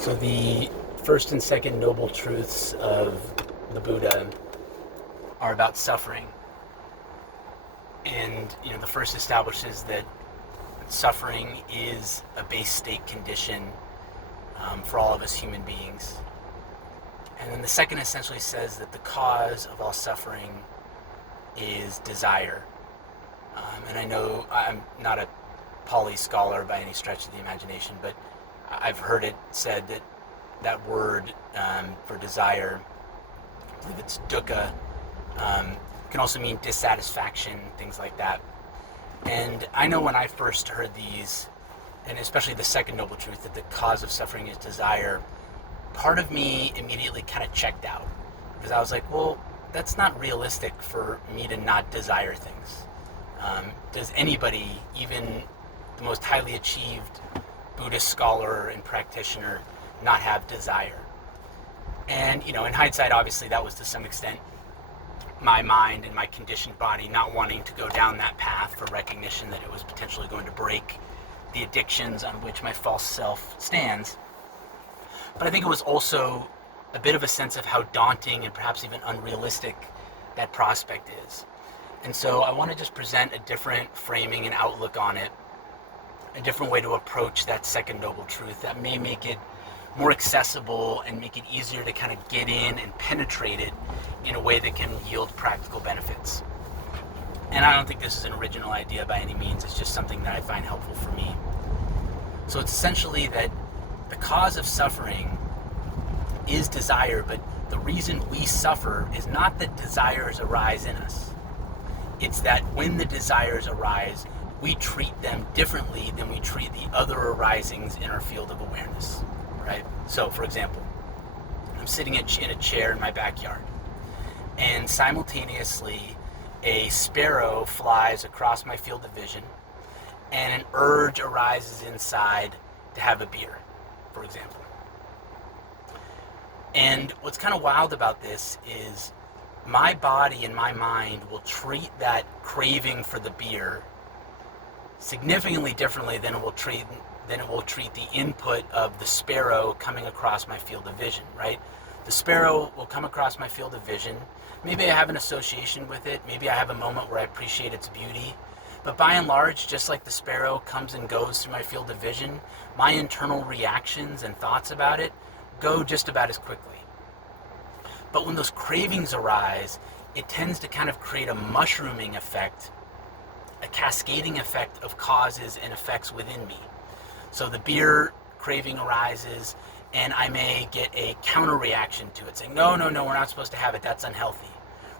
So the first and second noble truths of the Buddha are about suffering. And the first establishes that suffering is a base state condition for all of us human beings. And then the second essentially says that the cause of all suffering is desire. And I know I'm not a Pali scholar by any stretch of the imagination, but I've heard it said that that word for desire, I believe it's dukkha, can also mean dissatisfaction, things like that. And I know when I first heard these, and especially the second noble truth, that the cause of suffering is desire, part of me immediately kind of checked out. Because I was like, well, that's not realistic for me to not desire things. Does anybody, even the most highly achieved Buddhist scholar and practitioner, not have desire? And, in hindsight, obviously that was to some extent my mind and my conditioned body not wanting to go down that path for recognition that it was potentially going to break the addictions on which my false self stands. But I think it was also a bit of a sense of how daunting and perhaps even unrealistic that prospect is. And so I want to just present a different framing and outlook on it, a different way to approach that second noble truth that may make it more accessible and make it easier to kind of get in and penetrate it in a way that can yield practical benefits. And I don't think this is an original idea by any means. It's just something that I find helpful for me. So it's essentially that the cause of suffering is desire, but the reason we suffer is not that desires arise in us. It's that when the desires arise, we treat them differently than we treat the other arisings in our field of awareness, right? So, for example, I'm sitting in a chair in my backyard, and simultaneously a sparrow flies across my field of vision, and an urge arises inside to have a beer, for example. And what's kind of wild about this is my body and my mind will treat that craving for the beer significantly differently than it will treat the input of the sparrow coming across my field of vision, right? The sparrow will come across my field of vision. Maybe I have an association with it. Maybe I have a moment where I appreciate its beauty. But by and large, just like the sparrow comes and goes through my field of vision, my internal reactions and thoughts about it go just about as quickly. But when those cravings arise, it tends to kind of create a mushrooming effect, a cascading effect of causes and effects within me. So the beer craving arises, and I may get a counter reaction to it, saying, no, we're not supposed to have it, that's unhealthy.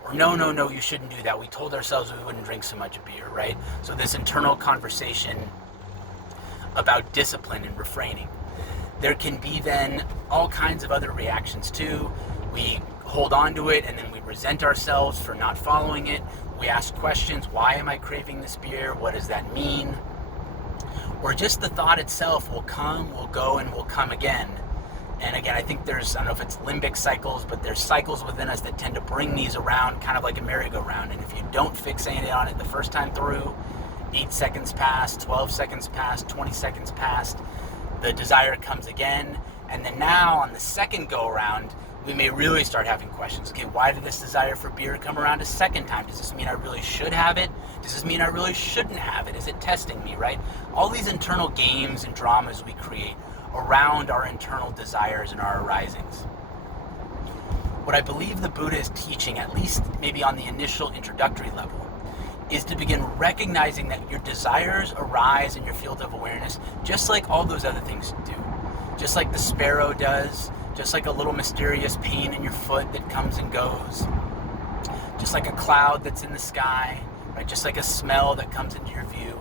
Or no, you shouldn't do that. We told ourselves we wouldn't drink so much beer, right? So this internal conversation about discipline and refraining. There can be then all kinds of other reactions too. We hold on to it and then we resent ourselves for not following it. We ask questions, why am I craving this beer? What does that mean? Or just the thought itself will come, will go, and will come again. And again, I think I don't know if it's limbic cycles, but there's cycles within us that tend to bring these around kind of like a merry-go-round. And if you don't fixate on it the first time through, 8 seconds pass, 12 seconds pass, 20 seconds pass, the desire comes again. And then now on the second go-around, we may really start having questions. Okay, why did this desire for beer come around a second time? Does this mean I really should have it? Does this mean I really shouldn't have it? Is it testing me, right? All these internal games and dramas we create around our internal desires and our arisings. What I believe the Buddha is teaching, at least maybe on the initial introductory level, is to begin recognizing that your desires arise in your field of awareness just like all those other things do. Just like the sparrow does, just like a little mysterious pain in your foot that comes and goes, just like a cloud that's in the sky, right? Just like a smell that comes into your view.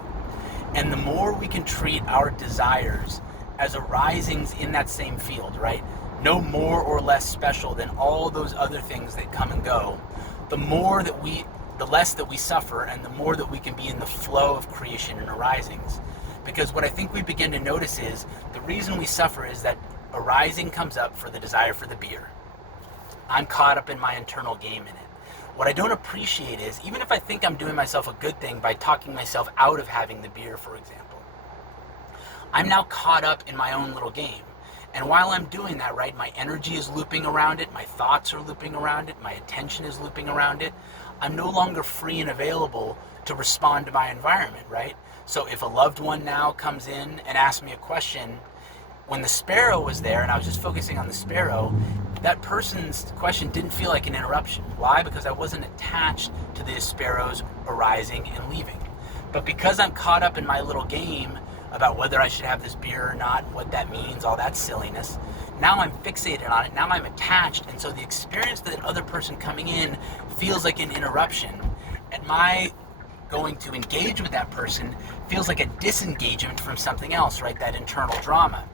And the more we can treat our desires as arisings in that same field, right? No more or less special than all those other things that come and go, the less that we suffer and the more that we can be in the flow of creation and arisings. Because what I think we begin to notice is the reason we suffer is that arising comes up for the desire for the beer. I'm caught up in my internal game in it. What I don't appreciate is, even if I think I'm doing myself a good thing by talking myself out of having the beer, for example, I'm now caught up in my own little game. And while I'm doing that, right, my energy is looping around it, my thoughts are looping around it, my attention is looping around it. I'm no longer free and available to respond to my environment, right? So if a loved one now comes in and asks me a question, when the sparrow was there and I was just focusing on the sparrow, that person's question didn't feel like an interruption. Why? Because I wasn't attached to the sparrows arising and leaving. But because I'm caught up in my little game about whether I should have this beer or not, what that means, all that silliness, now I'm fixated on it, now I'm attached, and so the experience of that other person coming in feels like an interruption, and my going to engage with that person feels like a disengagement from something else, right? That internal drama.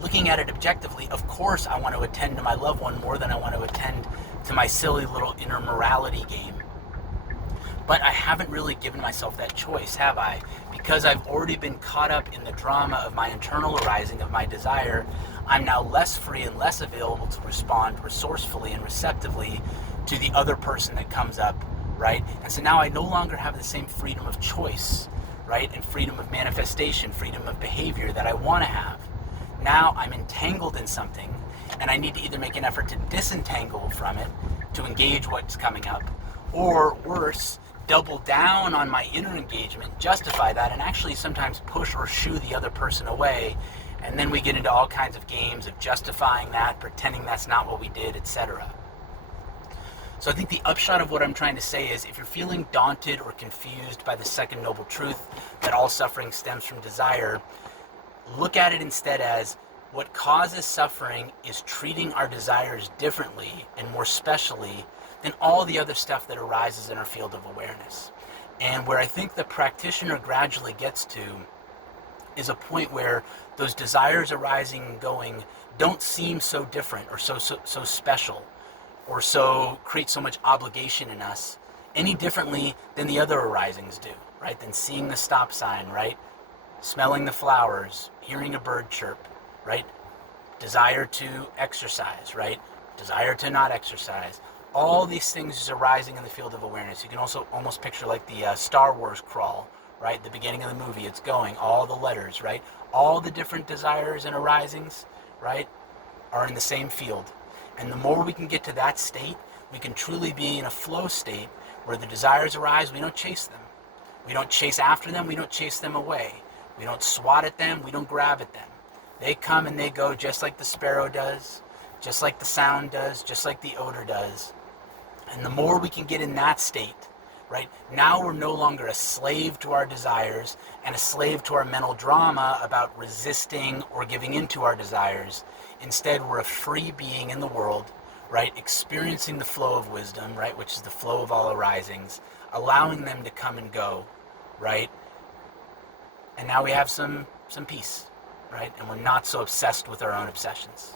Looking at it objectively, of course I want to attend to my loved one more than I want to attend to my silly little inner morality game. But I haven't really given myself that choice, have I? Because I've already been caught up in the drama of my internal arising of my desire, I'm now less free and less available to respond resourcefully and receptively to the other person that comes up, right? And so now I no longer have the same freedom of choice, right? And freedom of manifestation, freedom of behavior that I want to have. Now I'm entangled in something, and I need to either make an effort to disentangle from it, to engage what's coming up, or worse, double down on my inner engagement, justify that, and actually sometimes push or shoo the other person away. And then we get into all kinds of games of justifying that, pretending that's not what we did, etc. So I think the upshot of what I'm trying to say is, if you're feeling daunted or confused by the second noble truth that all suffering stems from desire, look at it instead as what causes suffering is treating our desires differently and more specially than all the other stuff that arises in our field of awareness. And where I think the practitioner gradually gets to is a point where those desires arising and going don't seem so different or so special, or so create so much obligation in us any differently than the other arisings do, right? Than seeing the stop sign, right? Smelling the flowers, hearing a bird chirp, right? Desire to exercise, right? Desire to not exercise. All these things is arising in the field of awareness. You can also almost picture like the Star Wars crawl, right? The beginning of the movie, it's going, all the letters, right? All the different desires and arisings, right, are in the same field. And the more we can get to that state, we can truly be in a flow state where the desires arise, we don't chase them. We don't chase after them, we don't chase them away. We don't swat at them, we don't grab at them. They come and they go just like the sparrow does, just like the sound does, just like the odor does. And the more we can get in that state, right, now we're no longer a slave to our desires and a slave to our mental drama about resisting or giving into our desires. Instead, we're a free being in the world, right, experiencing the flow of wisdom, right, which is the flow of all arisings, allowing them to come and go, right? And now we have some peace, right? And we're not so obsessed with our own obsessions.